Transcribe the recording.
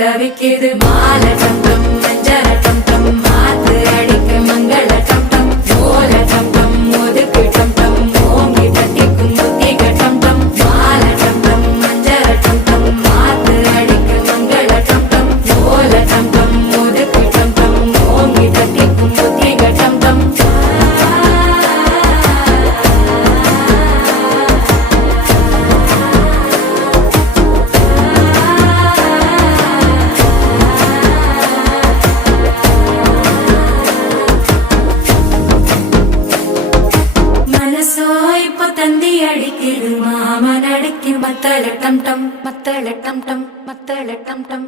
தவிக்குது மால டம் டம் மஞ்சள டம் டம் மாத்து அடிக்க மங்கள டம் டம் ஓல டம் டம் ஒதுக்கு டம் டம் ஓங்கி தட்டிக்கும் முத்திக டம் டம் மால டம் டம் மஞ்சள டம் டம் மாத்து அடிக்க மங்கள டம் டம் ஓல டம் டம் ஒதுக்கு டம் டம் ஓங்கி தட்டிக்கும் முத்திக டம் டம் இப்போ தந்தி அடிக்குது மாமன் அடிக்கு மத்தள டம் டம் மத்தள டம் டம் மத்தள டம் டம்